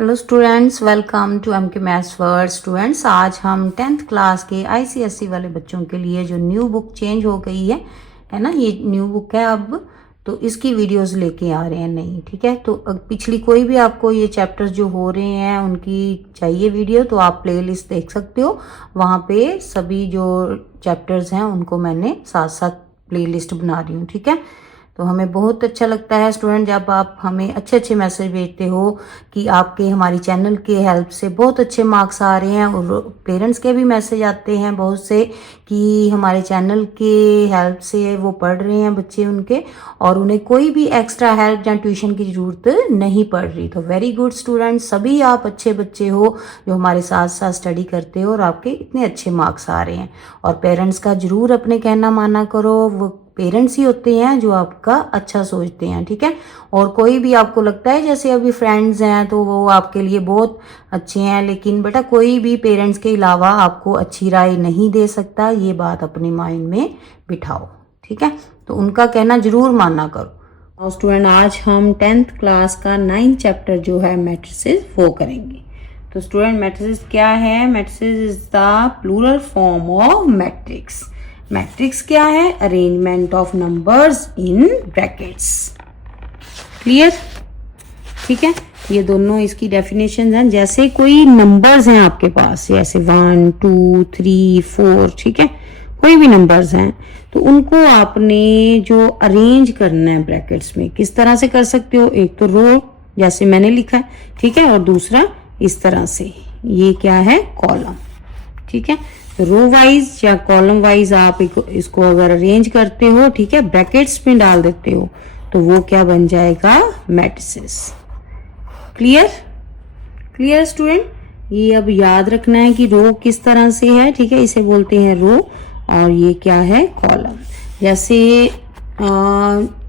Hello students, welcome to MK maths world. Students, आज हम 10th class के ICSE वाले बच्चों के लिए जो न्यू बुक चेंज हो गई है ना, ये न्यू बुक है अब, तो इसकी वीडियोस लेके आ रहे हैं नई। ठीक है, तो पिछली कोई भी आपको ये चैप्टर्स जो हो रहे हैं उनकी चाहिए वीडियो तो आप प्लेलिस्ट देख सकते हो। वहाँ पे सभी जो चैप्टर्स हैं उनको मैंने साथ साथ प्लेलिस्ट बना रही हूँ। ठीक है, तो हमें बहुत अच्छा लगता है स्टूडेंट जब आप हमें अच्छे अच्छे मैसेज भेजते हो कि आपके हमारी चैनल के हेल्प से बहुत अच्छे मार्क्स आ रहे हैं, और पेरेंट्स के भी मैसेज आते हैं बहुत से कि हमारे चैनल के हेल्प से वो पढ़ रहे हैं बच्चे उनके, और उन्हें कोई भी एक्स्ट्रा हेल्प या ट्यूशन की ज़रूरत नहीं पड़ रही। तो वेरी गुड स्टूडेंट, सभी आप अच्छे बच्चे हो जो हमारे साथ साथ स्टडी करते हो और आपके इतने अच्छे मार्क्स आ रहे हैं। और पेरेंट्स का ज़रूर अपने कहना माना करो, वो पेरेंट्स ही होते हैं जो आपका अच्छा सोचते हैं। ठीक है, और कोई भी आपको लगता है जैसे अभी फ्रेंड्स हैं तो वो आपके लिए बहुत अच्छे हैं, लेकिन बेटा कोई भी पेरेंट्स के अलावा आपको अच्छी राय नहीं दे सकता, ये बात अपने माइंड में बिठाओ। ठीक है, तो उनका कहना जरूर माना करो। और स्टूडेंट, आज हम 10th क्लास का 9th चैप्टर जो है मैट्रिसेस वो करेंगे। तो स्टूडेंट, मैट्रिसेस क्या है? Matrices is the plural form of matrix. Matrix क्या है? Arrangement of numbers in brackets. Clear? ठीक है, ये दोनों इसकी डेफिनेशन हैं। जैसे कोई नंबर्स हैं आपके पास, जैसे 1 2 3 4, ठीक है, कोई भी नंबर्स हैं तो उनको आपने जो अरेंज करना है ब्रैकेट्स में, किस तरह से कर सकते हो? एक तो रो जैसे मैंने लिखा है, ठीक है, और दूसरा इस तरह से, ये क्या है? कॉलम। ठीक है, रो वाइज या कॉलम वाइज आप इसको अगर अरेंज करते हो, ठीक है, ब्रैकेट्स में डाल देते हो तो वो क्या बन जाएगा? मैट्रिसेस। क्लियर? Clear student? ये अब याद रखना है कि रो किस तरह से है। ठीक है, इसे बोलते हैं रो, और ये क्या है? कॉलम। जैसे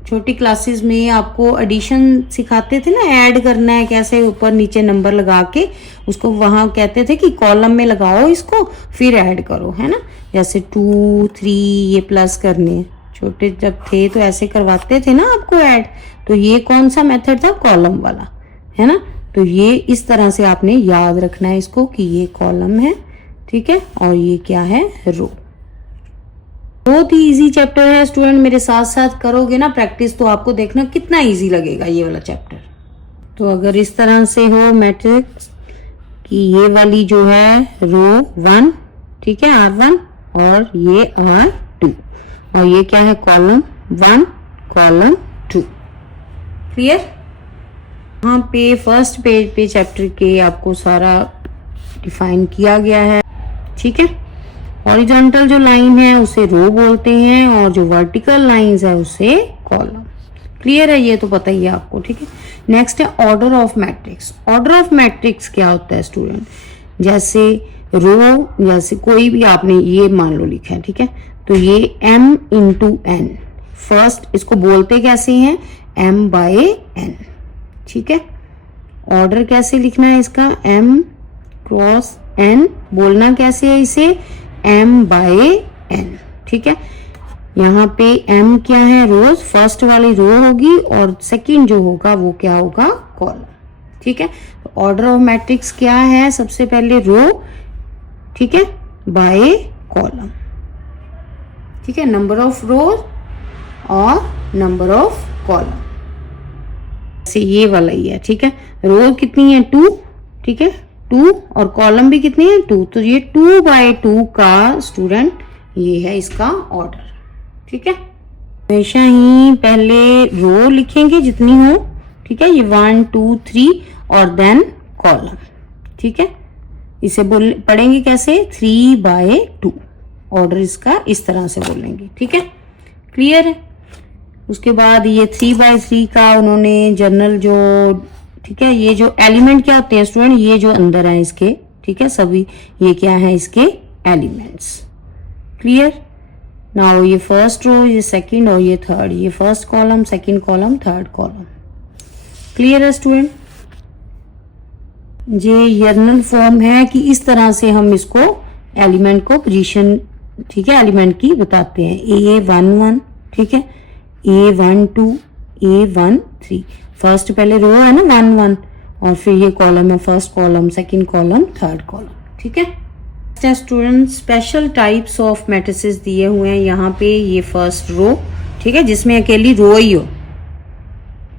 छोटी क्लासेस में आपको एडिशन सिखाते थे ना, ऐड करना है कैसे, ऊपर नीचे नंबर लगा के उसको, वहाँ कहते थे कि कॉलम में लगाओ इसको फिर ऐड करो, है ना। जैसे 2 3 ये प्लस करने हैं, छोटे जब थे तो ऐसे करवाते थे ना आपको ऐड। तो ये कौन सा मेथड था? कॉलम वाला, है ना। तो ये इस तरह से आपने याद रखना है इसको कि ये कॉलम है, ठीक है, और ये क्या है? रो। बहुत ही इजी चैप्टर है स्टूडेंट, मेरे साथ साथ करोगे ना प्रैक्टिस तो आपको देखना कितना इजी लगेगा ये वाला चैप्टर। तो अगर इस तरह से हो मैट्रिक्स कि ये वाली जो है रो 1, ठीक है, R1, और ये R2, और ये क्या है? Column 1 column 2। क्लियर? यहाँ पे फर्स्ट पेज पे चैप्टर के आपको सारा डिफाइन किया गया है। ठीक है, हॉरिजॉन्टल जो लाइन है उसे रो बोलते हैं, और जो वर्टिकल लाइंस है उसे कॉलम। क्लियर है? ये तो पता ही है आपको। ठीक है, नेक्स्ट है order of matrix. Order of matrix क्या होता है स्टूडेंट? जैसे रो, जैसे कोई भी आपने ये मान लो लिखा है, ठीक है, तो ये m × n, फर्स्ट इसको बोलते कैसे हैं? m/n। ठीक है, ऑर्डर कैसे लिखना है इसका? m × n बोलना कैसे है इसे? m/n। ठीक है, यहाँ पे m क्या है? रोज, फर्स्ट वाली रो होगी और सेकंड जो होगा वो क्या होगा? कॉलम। ठीक है, तो ऑर्डर ऑफ मैट्रिक्स क्या है? सबसे पहले रो, ठीक है, बाय कॉलम। ठीक है, नंबर ऑफ रोज और नंबर ऑफ कॉलम, से ये वाला ही है। ठीक है, रो कितनी है? 2, ठीक है, 2, और कॉलम भी कितनी है? 2, तो ये 2/2 का स्टूडेंट ये है इसका ऑर्डर। ठीक है, हमेशा ही पहले रो लिखेंगे जितनी हो, ठीक है, ये 1 2 3 और देन कॉलम। ठीक है, इसे पढ़ेंगे कैसे? 3/2, ऑर्डर इसका इस तरह से बोलेंगे। ठीक है, क्लियर है? उसके बाद ये 3/3 का उन्होंने जनरल जो, ठीक है, ये जो एलिमेंट क्या होते हैं स्टूडेंट? ये जो अंदर है इसके, ठीक है, सभी ये क्या है? इसके एलिमेंट्स। क्लियर? नाउ ये फर्स्ट रो, ये सेकंड और ये थर्ड, ये first column, second column, third column. Clear है स्टूडेंट? ये जनरल फॉर्म है कि इस तरह से हम इसको एलिमेंट को पोजीशन, ठीक है, एलिमेंट की बताते हैं। A11, ठीक है, A12, A13, फर्स्ट पहले रो है ना 1 1, और फिर ये कॉलम है first column, second column, third column, ठीक है। Student special types of matrices दिए हुए हैं यहाँ पे। ये फर्स्ट रो, ठीक है, जिसमें अकेली रो ही हो,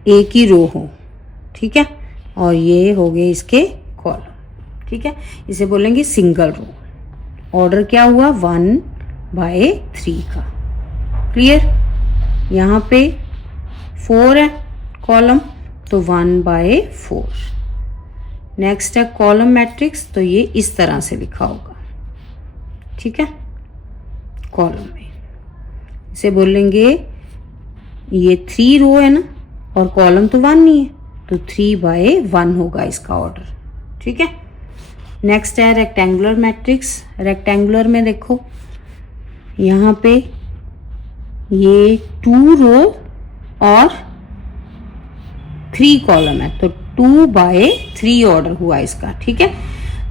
एक ही रो हो, ठीक है, और ये हो गए इसके कॉलम, ठीक है, इसे बोलेंगे सिंगल रो। ऑर्डर क्या हुआ 1/3 का, क्लियर। यहाँ पे 4 है कॉलम तो 1/4। नेक्स्ट है कॉलम मैट्रिक्स, तो ये इस तरह से लिखा होगा, ठीक है, कॉलम में इसे बोलेंगे, ये 3 रो है ना और कॉलम तो 1 नहीं है तो 3/1 होगा इसका ऑर्डर, ठीक है। नेक्स्ट है रेक्टेंगुलर मैट्रिक्स। रेक्टेंगुलर में देखो यहाँ पे ये 2 रो और 3 कॉलम है तो 2/3 ऑर्डर हुआ इसका, ठीक है।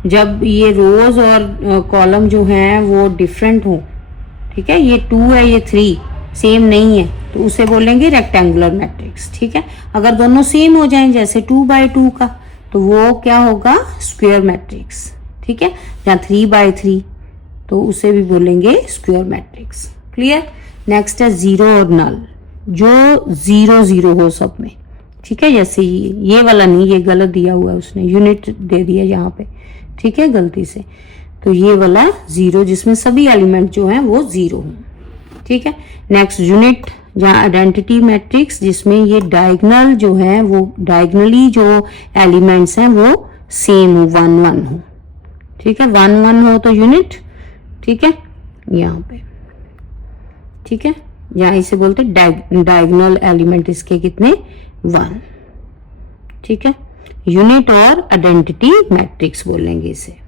जब ये रोज और कॉलम जो हैं वो डिफरेंट हो, ठीक है, ये 2 है ये 3 सेम नहीं है तो उसे बोलेंगे रेक्टेंगुलर मैट्रिक्स, ठीक है। अगर दोनों सेम हो जाएं जैसे 2/2 का तो वो क्या होगा स्क्वायर मैट्रिक्स, ठीक है, या 3/3 तो उसे भी बोलेंगे स्क्वायर मैट्रिक्स, क्लियर। नेक्स्ट है जीरो और नल, जो 0 0 हो सब में, ठीक है, जैसे ये वाला नहीं, ये गलत दिया हुआ है उसने, यूनिट दे दिया यहाँ पे, ठीक है, गलती से, तो ये वाला 0 जिसमें सभी एलिमेंट जो हैं वो 0 हों, ठीक है। नेक्स्ट यूनिट या आइडेंटिटी मैट्रिक्स, जिसमें ये डायगोनल जो है वो डायगोनली जो एलिमेंट्स हैं वो सेम हो, 1 1 हो, ठीक है, 1 1 हो तो यूनिट, ठीक है, यहाँ पे, ठीक है, यहाँ इसे बोलते हैं डायगोनल एलिमेंट इसके कितने 1, ठीक है, यूनिट और आइडेंटिटी मैट्रिक्स बोलेंगे इसे।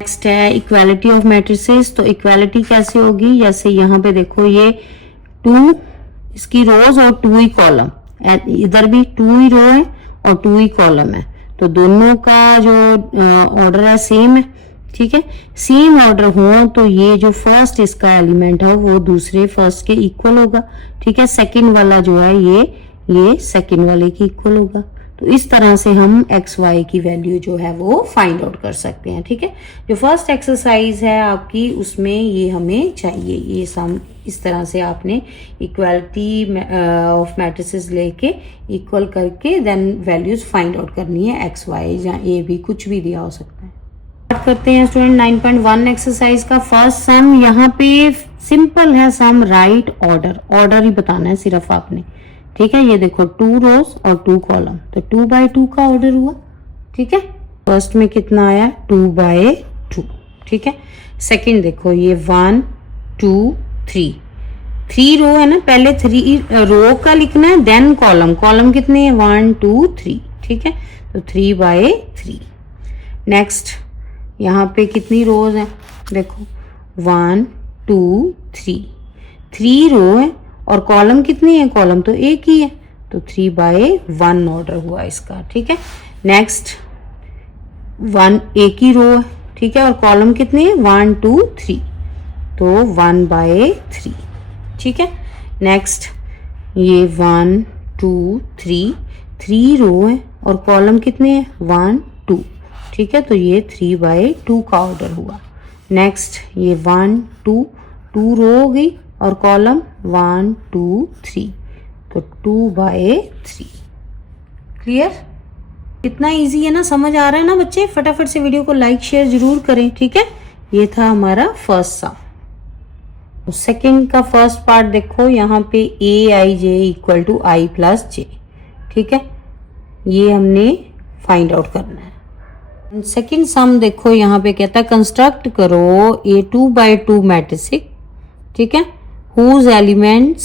नेक्स्ट है इक्वालिटी ऑफ मैट्रिसेस। तो इक्वालिटी कैसे होगी, जैसे यहाँ पे देखो ये 2 इसकी रोज और 2 ही कॉलम, इधर भी 2 ही रो है और 2 ही कॉलम है तो दोनों का जो ऑर्डर है सेम है, ठीक है। सेम ऑर्डर हो तो ये जो फर्स्ट इसका एलिमेंट है वो दूसरे फर्स्ट के इक्वल होगा, ठीक है। सेकंड वाला जो है ये सेकंड वाले के इक्वल होगा। तो इस तरह से हम एक्स वाई की वैल्यू जो है वो फाइंड आउट कर सकते हैं, ठीक है। जो फर्स्ट एक्सरसाइज है आपकी उसमें ये हमें चाहिए, ये सम इस तरह से आपने इक्वालिटी ऑफ मैट्रिसेस लेके इक्वल करके देन वैल्यूज फाइंड आउट करनी है, एक्स वाई या ए बी कुछ भी दिया हो सकता है। स्टार्ट करते हैं स्टूडेंट 9.1 एक्सरसाइज का फर्स्ट सम। यहाँ पे सिंपल है सम, राइट ऑर्डर ही बताना है सिर्फ आपने, ठीक है। ये देखो 2 रोज और 2 कॉलम तो 2/2 का ऑर्डर हुआ, ठीक है। फर्स्ट में कितना आया 2/2, ठीक है। सेकंड देखो ये 1 2 3 रो है ना, पहले 3 रो का लिखना है देन कॉलम कितने हैं 1 2 3, ठीक है, तो 3/3। नेक्स्ट यहाँ पे कितनी रोज है देखो 1 2 3 रो है और कॉलम कितनी है, कॉलम तो एक ही है तो 3/1 ऑर्डर हुआ इसका, ठीक है। नेक्स्ट 1 एक ही रो है, ठीक है, और कॉलम कितनी है 1 2 3 तो 1/3, ठीक है। नेक्स्ट ये 1 2 3 रो है और कॉलम कितने हैं 1 2, ठीक है, तो ये 3/2 का ऑर्डर हुआ। नेक्स्ट ये 1 2 रो हो गई और कॉलम 1 2 3 तो 2/3, क्लियर। कितना इजी है ना, समझ आ रहा है ना बच्चे। फटाफट से वीडियो को लाइक शेयर जरूर करें, ठीक है। ये था हमारा फर्स्ट सम। सेकंड का फर्स्ट पार्ट देखो, यहाँ पे aij equal to i plus j, ठीक है, ये हमने फाइंड आउट करना है। सेकंड सम देखो यहाँ पे कहता है कंस्ट्रक्ट करो a 2/2 मैट्रिक्स, ठीक है, whose elements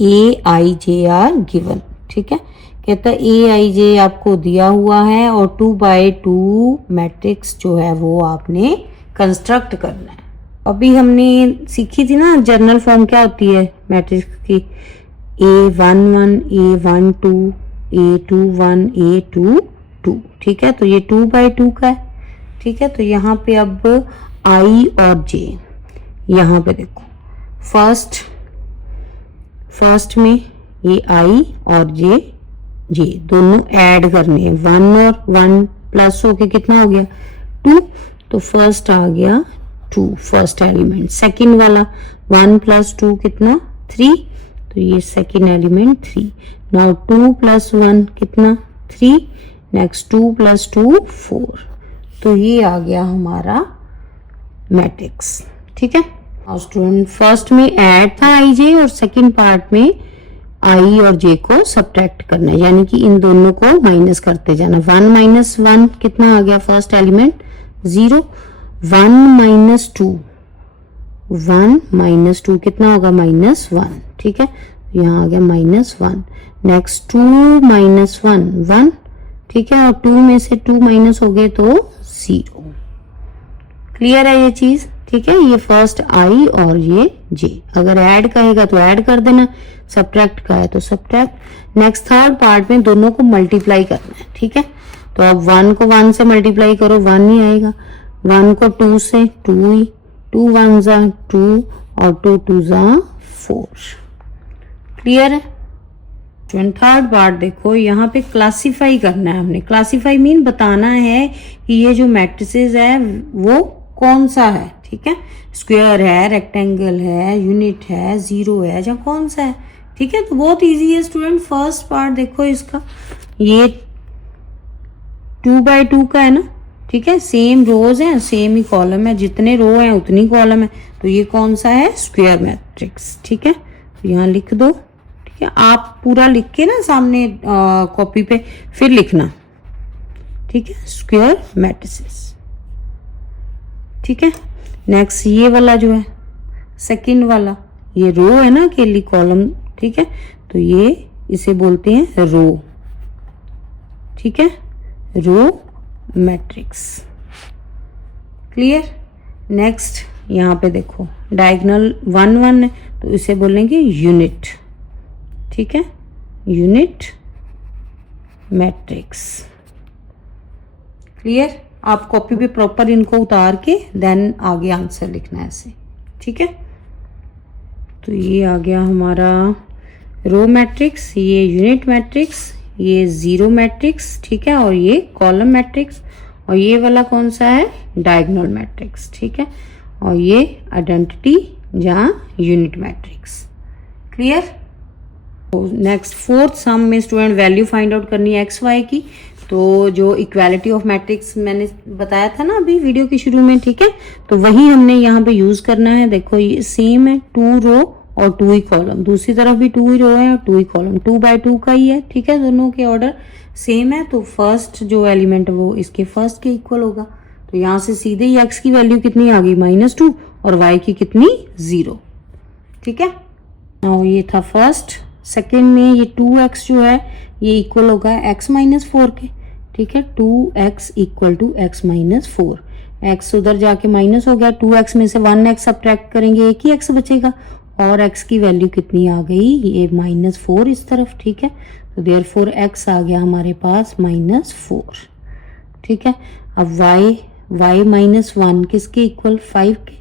a i j are given, ठीक है। कहता है a i j आपको दिया हुआ है और 2/2 मैट्रिक्स जो है वो आपने कंस्ट्रक्ट करना है। अभी हमने सीखी थी ना जनरल फॉर्म क्या होती है मैट्रिक्स की, a11 a12 a21 a22, ठीक है, तो ये 2/2 का है, ठीक है। तो यहाँ पे अब i और j, यहाँ पे देखो फर्स्ट में ये i और j ये दोनों ऐड करने हैं, 1 और 1 प्लस होके कितना हो गया 2, तो फर्स्ट आ गया 2 फर्स्ट एलिमेंट। सेकंड वाला 1 प्लस 2 कितना 3, तो ये सेकंड एलिमेंट 3। नाउ 2 प्लस 1 कितना 3, नेक्स्ट 2 प्लस 2 4, तो ये आ गया हमारा मैट्रिक्स। ठीक है, और स्टूडेंट फर्स्ट में ऐड था आई जे और सेकंड पार्ट में आई और जे को सब्ट्रैक्ट करना है, यानी कि इन दोनों को माइनस करते जाना। 1 माइनस 1 कितना आ गया फर्स्ट एलिमेंट 0, 1 माइनस 2, 1 माइनस 2 कितना होगा -1। ठीक है, यहाँ आ गया -1। नेक्स्ट 2 माइनस 1 1, ठीक है, और 2 में से 2 माइनस हो गए तो 0। क्लियर है ये चीज। ठीक है, ये फर्स्ट आई और ये जे, अगर ऐड कहेगा तो ऐड कर देना, सब्ट्रैक्ट का है तो सब्ट्रैक्ट। नेक्स्ट थर्ड पार्ट में दोनों को मल्टीप्लाई करना है। ठीक है, तो अब 1 को 1 से मल्टीप्लाई करो 1 ही आएगा, 1 को 2 से 2 ही, 2 1 जा 2 और 2 2 जा 4। क्लियर है। थर्ड पार्ट देखो, यहाँ पे क्लासीफाई करना है हमने। क्लासीफाई मीन बताना है कि ये जो मैट्रिसेस है वो कौन सा है। ठीक है, स्क्वायर है, रेक्टेंगल है, यूनिट है, जीरो है, या कौन सा है। ठीक है, तो बहुत इजी है स्टूडेंट। फर्स्ट पार्ट देखो इसका, ये 2 बाई 2 का है ना। ठीक है, सेम रोज है, सेम ही कॉलम है, जितने रो हैं उतनी कॉलम है, तो ये कौन सा है स्क्वायर मैट्रिक्स। ठीक है, तो यहाँ लिख दो। ठीक है, आप पूरा लिख के ना सामने कॉपी पे फिर लिखना। ठीक है, स्क्वायर मैट्रिसेस। ठीक है, नेक्स्ट ये वाला जो है सेकंड वाला, ये रो है ना अकेली कॉलम। ठीक है, तो ये इसे बोलते हैं रो। ठीक है, रो मैट्रिक्स। क्लियर। नेक्स्ट यहाँ पे देखो डायगोनल 1 1 है, तो इसे बोलेंगे यूनिट। ठीक है, यूनिट मैट्रिक्स। क्लियर। आप कॉपी पे प्रॉपर इनको उतार के देन आगे आंसर लिखना है ऐसे। ठीक है, तो ये आ गया हमारा रो मैट्रिक्स, ये यूनिट मैट्रिक्स, ये जीरो मैट्रिक्स। ठीक है, और ये कॉलम मैट्रिक्स, और ये वाला कौन सा है डायगोनल मैट्रिक्स। ठीक है, और ये आइडेंटिटी या unit matrix. Clear. Next fourth सम में स्टूडेंट वैल्यू फाइंड आउट करनी है एक्स वाई की। तो जो इक्वालिटी ऑफ मैट्रिक्स मैंने बताया था ना अभी वीडियो के शुरू में। ठीक है, तो वही हमने यहाँ पे यूज करना है। देखो ये सेम है, 2 रो और 2 ही कॉलम, दूसरी तरफ भी 2 ही रो है और 2 ही कॉलम, 2 बाई 2 का ही है। ठीक है, दोनों के ऑर्डर सेम है, तो फर्स्ट जो एलिमेंट वो इसके फर्स्ट के इक्वल होगा। तो यहाँ से सीधे ही एक्स की वैल्यू कितनी आ गई -2 और वाई की कितनी 0। ठीक है, और ये था फर्स्ट। सेकेंड में ये 2x जो है ये इक्वल होगा x -4 के। ठीक है, 2x equal to x -4, x उधर जाके माइनस हो गया, 2x में से 1x सब्ट्रैक्ट करेंगे, एक ही x बचेगा, और x की वैल्यू कितनी आ गई ये -4 इस तरफ। ठीक है, तो देयरफॉर x आ गया हमारे पास -4। ठीक है, अब y -1 किसके इक्वल 5 के।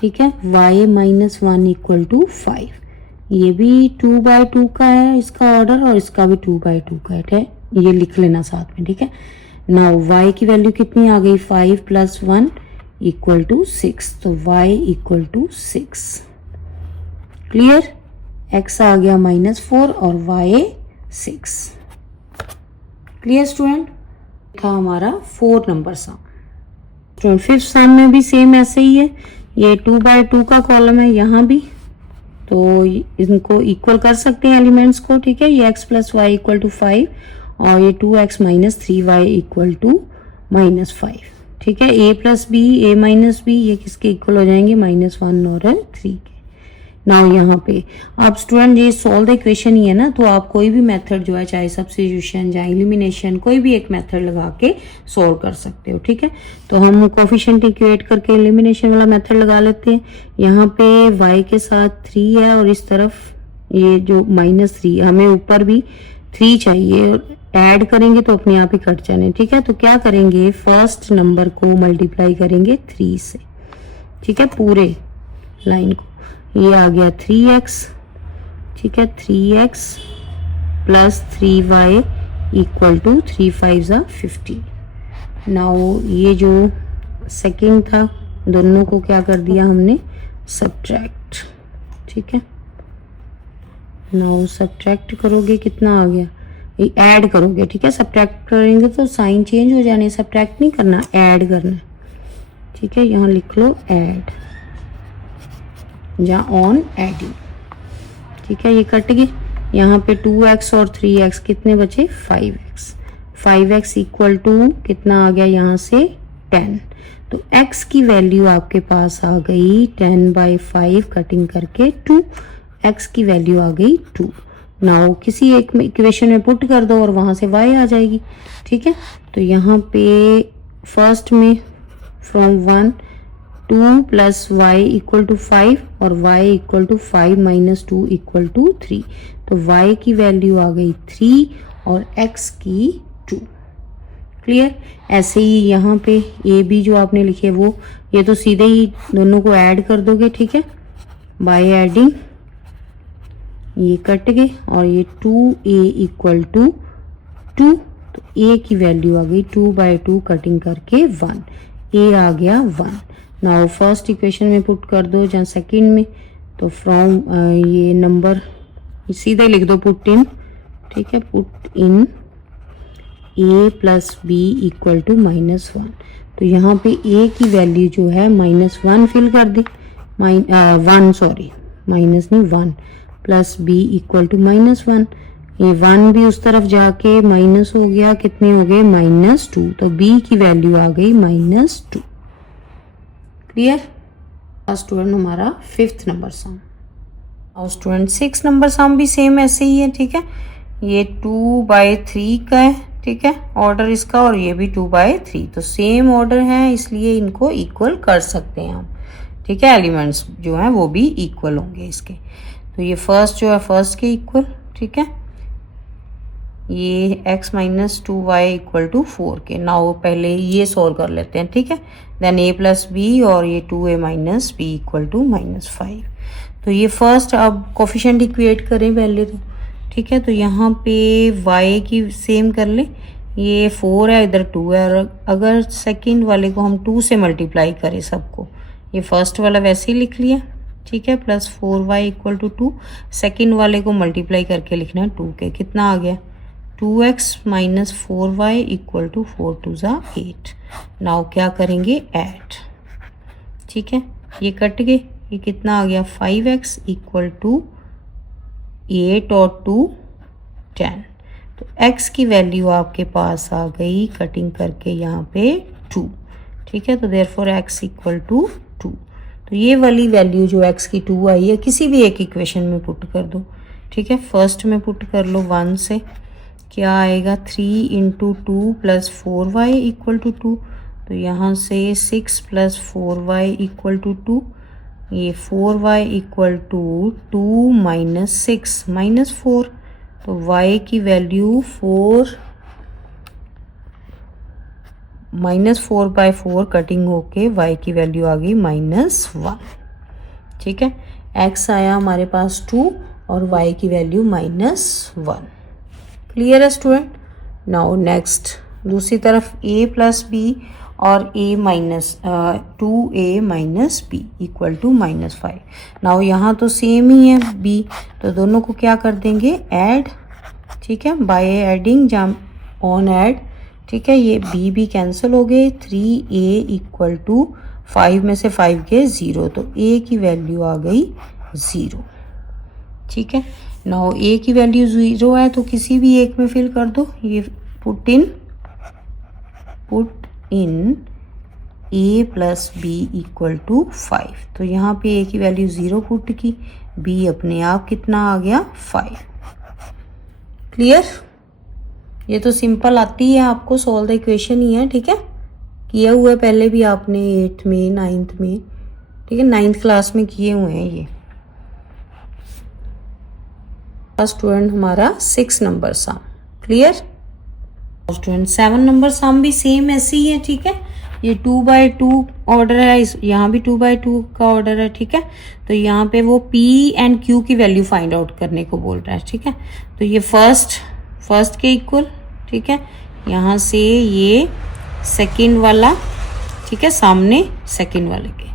ठीक है, y -1 इक्वल टू 5, ये भी 2 बाई 2 का है इसका ऑर्डर, और इसका भी 2 बाई 2 का है, ये लिख लेना साथ में। ठीक है, नाउ y की वैल्यू कितनी आ गई 5 + 1 इक्वल टू 6, तो y equal to 6। Clear. x आ गया -4 और y 6। Clear student. था हमारा 4 नंबर सम। स्टूडेंट फिफ्थ सम में भी सेम ऐसे ही है, ये 2 बाई 2 का कॉलम है यहाँ भी, तो इनको इक्वल कर सकते हैं एलिमेंट्स को। ठीक है, ये x + y इक्वल टू 5 और ये 2x - 3y इक्वल टू -5। ठीक है, a + b a - b ये किसके इक्वल हो जाएंगे -1 और 3 के। नाउ यहाँ पे आप स्टूडेंट ये सॉल्व द इक्वेशन ही है ना, तो आप कोई भी मेथड जो है चाहे सब्स्टिट्यूशन या एलिमिनेशन कोई भी एक मेथड लगा के सॉल्व कर सकते हो। ठीक है, तो हम कोफिशिएंट इक्वेट करके एलिमिनेशन वाला मेथड लगा लेते हैं। यहाँ पे y के साथ 3 है और इस तरफ ये जो -3, हमें ऊपर भी 3 चाहिए, ऐड करेंगे तो अपने आप ही कट जाने। ठीक है, तो क्या करेंगे फर्स्ट नंबर को मल्टीप्लाई करेंगे 3 से। ठीक है, पूरे लाइन को, ये आ गया 3x। ठीक है, 3x + 3y equal to 3 5 50। Now ये जो सेकेंड था दोनों को क्या कर दिया हमने, सब्ट्रैक्ट। ठीक है, नाउ सब्ट्रैक्ट करोगे कितना आ गया, ऐड करोगे। ठीक है, सब्ट्रैक्ट करेंगे तो साइन चेंज हो जाने, सब्ट्रैक्ट नहीं करना, ऐड करना है। ठीक है, यहाँ लिख लो ऐड या ऑन एडिंग। ठीक है, ये कट गए। यहाँ पे 2x और 3x कितने बचे, 5x। 5x इक्वल टू कितना आ गया यहाँ से 10। तो x की वैल्यू आपके पास आ गई 10/5 कटिंग करके 2। x की वैल्यू आ गई 2। नाउ किसी एक इक्वेशन में पुट कर दो और वहां से y आ जाएगी। ठीक है, तो यहाँ पे फर्स्ट में from 1 2 plus y equal to 5 और y equal to 5 minus 2 equal to 3। तो y की वैल्यू आ गई 3 और x की 2। क्लियर। ऐसे ही यहाँ पे ए बी जो आपने लिखे वो, ये तो सीधे ही दोनों को ऐड कर दोगे। ठीक है, बाय एडिंग ये कट गए और ये 2a इक्वल टू 2। तो a की वैल्यू आ गई 2/2 कटिंग करके 1। a आ गया 1। नाउ फर्स्ट इक्वेशन में पुट कर दो या सेकंड में, तो फ्रॉम ये नंबर सीधे लिख दो पुट इन। ठीक है, put in a plus B equal to -1। तो यहाँ पे a की वैल्यू जो है -1 फिल कर दी, -1 प्लस बी इक्वल टू -1। ये 1 भी उस तरफ जाके माइनस हो गया, कितने हो गए -2। तो b की वैल्यू आ गई -2। क्लियर। स्टूडेंट हमारा 5th नंबर सम। और स्टूडेंट 6 नंबर सम भी सेम ऐसे ही है। ठीक है, ये 2/3 का है। ठीक है, ऑर्डर इसका, और ये भी 2/3। तो सेम ऑर्डर है इसलिए इनको इक्वल कर सकते हैं हम। ठीक है, एलिमेंट्स जो हैं वो भी इक्वल होंगे इसके। तो ये फर्स्ट जो है फर्स्ट के इक्वल। ठीक है, ये x minus 2y equal to 4 के। नाउ पहले ये सोल्व कर लेते हैं। ठीक है, देन a प्लस बी और ये 2a minus b equal to -5। तो ये फर्स्ट अब कोफिशिएंट इक्वेट करें पहले तो। ठीक है, तो यहाँ पे y की सेम कर ले, ये 4 है इधर 2 है, और अगर सेकंड वाले को हम 2 से मल्टीप्लाई करें सबको, ये फर्स्ट वाला वैसे ही लिख लिया। ठीक है, plus 4y equal to 2। Second वाले को मल्टीप्लाई करके लिखना है 2 के। कितना आ गया 2x minus 4y equal to 4 2 = 8। Now क्या करेंगे ऐड। ठीक है, ये कट गए, ये कितना आ गया 5x इक्वल टू 8 और 2 10। तो x की वैल्यू आपके पास आ गई कटिंग करके यहाँ पे 2। ठीक है, तो देयरफॉर x इक्वल टू 2। तो ये वाली वैल्यू जो x की 2 आई है किसी भी एक इक्वेशन में पुट कर दो। ठीक है, फर्स्ट में पुट कर लो 1 से, क्या आएगा 3 × 2 + 4y इक्वल टू 2। तो यहाँ से 6 + 4y इक्वल टू 2। ये 4y इक्वल टू 2 - 6 -4। तो y की वैल्यू 4 -4/4 कटिंग होके y की वैल्यू आ गई -1। ठीक है, x आया हमारे पास 2 और y की वैल्यू -1। क्लियर है स्टूडेंट। नाउ नेक्स्ट दूसरी तरफ a प्लस बी और a minus 2a minus b equal to -5। Now यहाँ तो सेम ही है b, तो दोनों को क्या कर देंगे ऐड। ठीक है, बाय एडिंग या ऑन ऐड। ठीक है, ये b भी कैंसिल हो गए। 3a इक्वल टू 5 में से 5 के 0, तो a की वैल्यू आ गई 0। ठीक है, नाउ a की वैल्यू 0 है तो किसी भी एक में फिल कर दो। ये put in a plus B equal to 5। तो यहाँ पे a की वैल्यू 0 पुट की, b अपने आप कितना आ गया 5। क्लियर। ये तो सिंपल आती है आपको, सॉल्व द इक्वेशन ही है। ठीक है, किया हुआ है पहले भी आपने 8th में 9th में। ठीक है, 9th क्लास में किए हुए हैं ये। स्टूडेंट हमारा 6 नंबर सम। क्लियर। स्टूडेंट 7 नंबर सम भी सेम ऐसे ही है। ठीक है, ये 2/2 ऑर्डर है, यहाँ भी 2/2 का ऑर्डर है। ठीक है, तो यहाँ पे वो p एंड q की वैल्यू फाइंड आउट करने को बोल रहा है। ठीक है, तो ये फर्स्ट के इक्वल। ठीक है, यहाँ से ये सेकंड वाला, ठीक है, सामने सेकंड वाले के।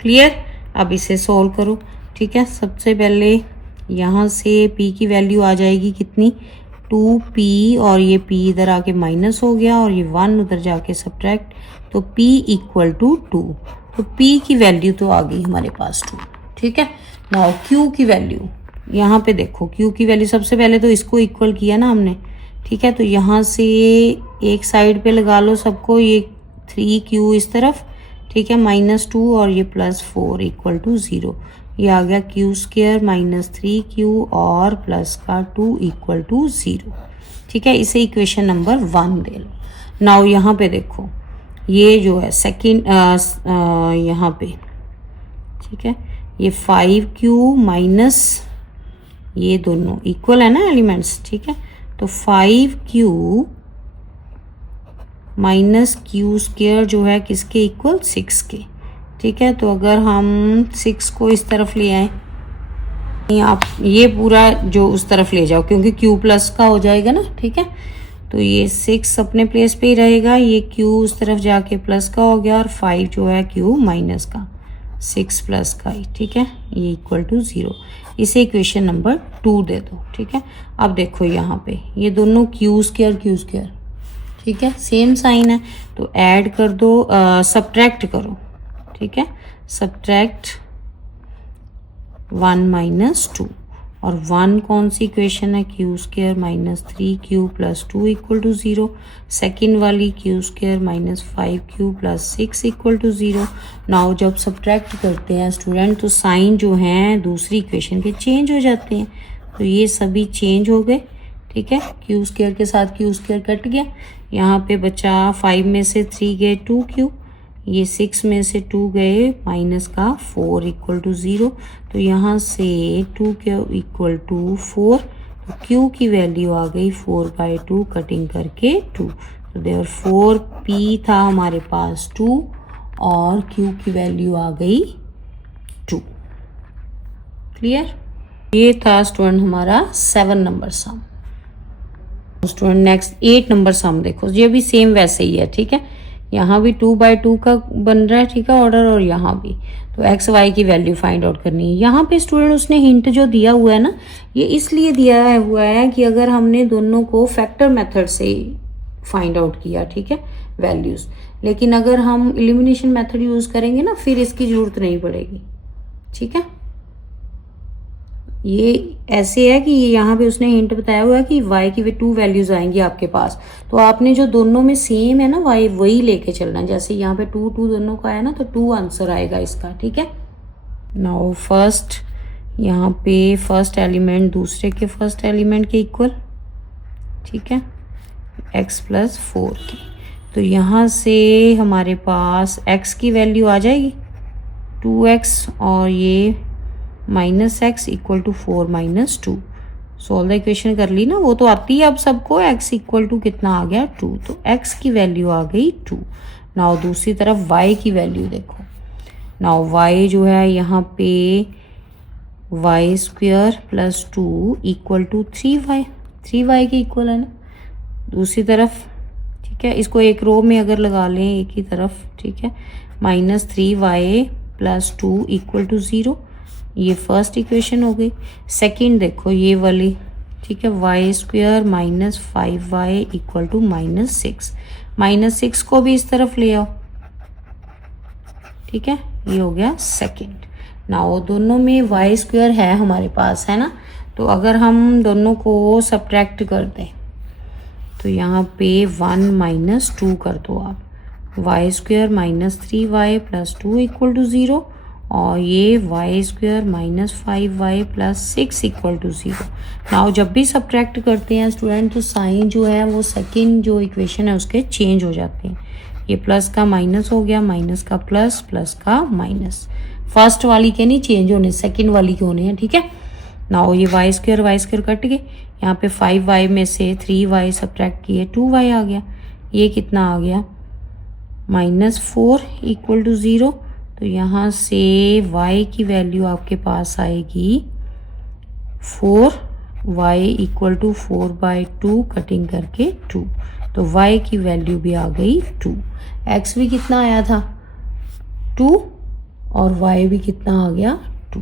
क्लियर। अब इसे सॉल्व करो, ठीक है। सबसे पहले यहाँ से p की वैल्यू आ जाएगी कितनी, 2p, और ये p इधर आके माइनस हो गया और ये 1 उधर जाके सब्ट्रैक्ट, तो p इक्वल टू 2। तो p की वैल्यू तो आ गई हमारे पास 2, ठीक है। नाउ q की वैल्यू, यहाँ पे देखो q की वैल्यू सबसे पहले तो इसको इक्वल किया ना हमने, ठीक है। तो यहाँ से एक साइड पे लगा लो सबको, ये 3q इस तरफ, ठीक है, -2 और ये +4 इक्वल टू 0। ये आ गया q स्क्वायर -3q और प्लस का 2 इक्वल टू 0, ठीक है। इसे इक्वेशन नंबर 1 दे लो। नाउ यहाँ पे देखो ये जो है सेकंड यहाँ पे, ठीक है, ये 5q माइनस ये दोनों इक्वल है ना एलिमेंट्स, ठीक है। तो 5q माइनस q स्क्वायर जो है किसके इक्वल, 6 के, ठीक है। तो अगर हम 6 को इस तरफ ले आए, आप ये पूरा जो उस तरफ ले जाओ क्योंकि q प्लस का हो जाएगा ना, ठीक है। तो ये 6 अपने प्लेस पे ही रहेगा, ये q उस तरफ जाके प्लस का हो गया और 5 जो है q माइनस का, 6 प्लस का ही, ठीक है, ये इक्वल टू 0। इसे इक्वेशन नंबर 2 दे दो, ठीक है। अब देखो यहाँ पे ये दोनों q स्क्वायर, ठीक है, सेम साइन है, तो ऐड कर दो, सब्ट्रैक्ट करो, ठीक है। सब्ट्रैक्ट 1 माइनस 2, और 1 कौन सी इक्वेशन है, q square -3q plus 2 equal to 0। Second वाली q square -5q plus 6 equal to 0। Now जब सब्ट्रैक्ट करते हैं स्टूडेंट तो साइन जो हैं दूसरी इक्वेशन के चेंज हो जाते हैं, तो ये सभी चेंज हो गए, ठीक है। q स्क्वायर के साथ q स्क्वायर कट गया, यहाँ पे बचा 5 में से 3 गए 2q, ये 6 में से 2 गए माइनस का 4 इक्वल टू 0। तो यहाँ से 2q इक्वल टू 4, तो q की वैल्यू आ गई 4/2 कटिंग करके 2। तो देयरफॉर p था हमारे पास 2 और q की वैल्यू आ गई 2। क्लियर। ये था स्टूडेंट हमारा 7 नंबर सम। स्टूडेंट नेक्स्ट 8 नंबर सम देखो, ये भी सेम वैसे ही है, ठीक है। यहाँ भी 2/2 का बन रहा है, ठीक है, ऑर्डर, और यहाँ भी। तो एक्स वाई की वैल्यू फाइंड आउट करनी है। यहाँ पे स्टूडेंट उसने हिंट जो दिया हुआ है ना, ये इसलिए दिया हुआ है कि अगर हमने दोनों को फैक्टर मेथड से फाइंड आउट किया, ठीक है, वैल्यूज, लेकिन अगर हम एलिमिनेशन मेथड यूज करेंगे ना फिर इसकी जरूरत नहीं पड़ेगी, ठीक है। ये ऐसे है कि यहाँ पे उसने हिंट बताया हुआ है कि y की 2 वैल्यूज आएंगी आपके पास, तो आपने जो दोनों में सेम है ना y वही लेके चलना है। जैसे यहाँ पे 2 2 दोनों का है ना, तो 2 आंसर आएगा इसका, ठीक है। नाउ फर्स्ट, यहाँ पे फर्स्ट एलिमेंट दूसरे के फर्स्ट एलिमेंट के इक्वल, ठीक है, x प्लस 4 की। तो यहाँ से हमारे पास x की वैल्यू आ जाएगी 2x और ये -x equal to 4 minus 2। Solve the equation कर ली ना, वो तो आती है अब सबको। x इक्वल टू कितना आ गया 2, तो x की वैल्यू आ गई 2। नाउ दूसरी तरफ y की वैल्यू देखो। नाउ y जो है यहाँ पे y square plus 2 equal to 3y के इक्वल है ना दूसरी तरफ, ठीक है। इसको एक रो में अगर लगा लें एक ही तरफ, ठीक है, -3y प्लस 2 इक्वल टू 0, ये फर्स्ट इक्वेशन हो गई। सेकंड देखो ये वाली, ठीक है, y square -5y equal to -6, -6 को भी इस तरफ ले आओ, ठीक है, ये हो गया सेकंड। नाउ दोनों में y स्क्वायर है हमारे पास, है ना, तो अगर हम दोनों को सब्ट्रैक्ट कर दें तो यहाँ पे 1 माइनस 2 कर दो आप, y square -3y plus 2 equal to 0, और ये y square -5y plus 6 equal to 0। Now जब भी सब्ट्रैक्ट करते हैं स्टूडेंट तो साइन जो है वो सेकंड जो इक्वेशन है उसके चेंज हो जाते हैं। ये प्लस का माइनस हो गया, माइनस का प्लस, प्लस का माइनस। फर्स्ट वाली के नहीं चेंज होने, सेकंड वाली के होने हैं, ठीक है। नाउ ये y स्क्वायर कट गए, यहाँ पे 5y में से 3y सब्ट्रैक्ट किए 2y आ गया, ये कितना आ गया -4 इक्वल टू 0। तो यहाँ से y की वैल्यू आपके पास आएगी 4 y इक्वल टू 4/2 कटिंग करके 2, तो y की वैल्यू भी आ गई 2, x भी कितना आया था 2 और y भी कितना आ गया 2।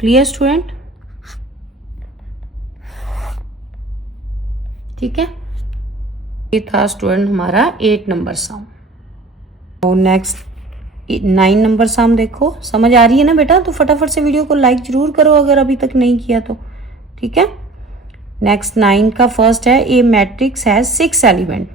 Clear student? ठीक है, ये था स्टूडेंट हमारा 8 नंबर सम। और नेक्स्ट 9 नंबर सम देखो, समझ आ रही है ना बेटा? तो फटाफट से वीडियो को लाइक जरूर करो अगर अभी तक नहीं किया तो। ठीक है, नेक्स्ट 9 का फर्स्ट है, ए मैट्रिक्स है 6 एलिमेंट।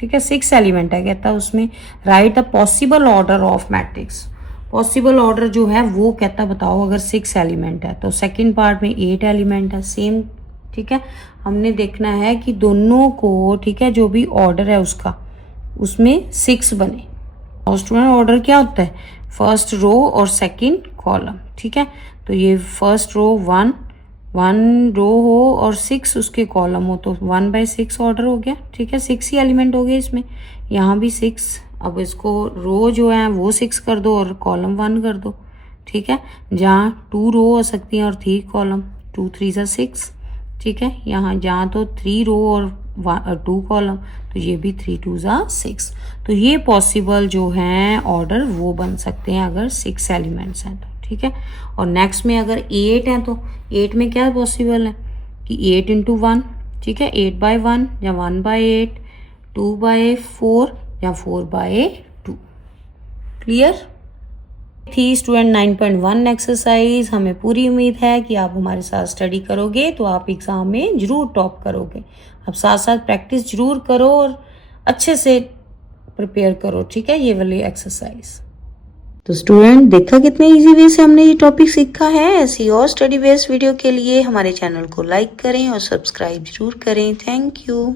ठीक है, 6 एलिमेंट है, कहता है उसमें right the possible order of matrix. Possible order जो है वो कहता बताओ अगर 6 एलिमेंट है, तो सेकंड पार्ट में 8 एलिमेंट है सेम। ठीक है, हमने देखना है कि दोनों को, ठीक है, जो भी ऑर्डर है उसका उसमें 6 बने। और स्टूडेंट ऑर्डर क्या होता है? फर्स्ट रो और सेकंड कॉलम। ठीक है, तो ये फर्स्ट रो 1 रो हो और 6 उसके कॉलम हो, तो 1/6 ऑर्डर हो गया। ठीक है, 6 ही एलिमेंट हो गए इसमें, यहाँ भी 6। अब इसको रो जो है वो 6 कर दो और कॉलम 1 कर दो। ठीक है, जहाँ 2 रो हो सकती हैं और 3 कॉलम, 2 3 ज़ा 6। ठीक है, यहाँ जहाँ तो 3 रो और 2 कॉलम, तो ये भी 3 2 ज़ा 6। तो ये पॉसिबल जो हैं ऑर्डर वो बन सकते हैं अगर 6 एलिमेंट्स हैं तो। ठीक है, और नेक्स्ट में अगर 8 हैं तो 8 में क्या पॉसिबल है कि 8 × 1। ठीक है, 8/1 या 1/8, 2/4 या 4/2। क्लियर? थी स्टूडेंट 9.1 एक्सरसाइज। हमें पूरी उम्मीद है कि आप हमारे साथ स्टडी करोगे तो आप एग्ज़ाम में ज़रूर टॉप करोगे। अब साथ साथ प्रैक्टिस ज़रूर करो और अच्छे से प्रिपेयर करो। ठीक है, ये वाली एक्सरसाइज। तो स्टूडेंट देखा कितने इजी वे से हमने ये टॉपिक सीखा है। ऐसी और स्टडी बेस्ड वीडियो के लिए हमारे चैनल को लाइक करें और सब्सक्राइब जरूर करें। Thank you.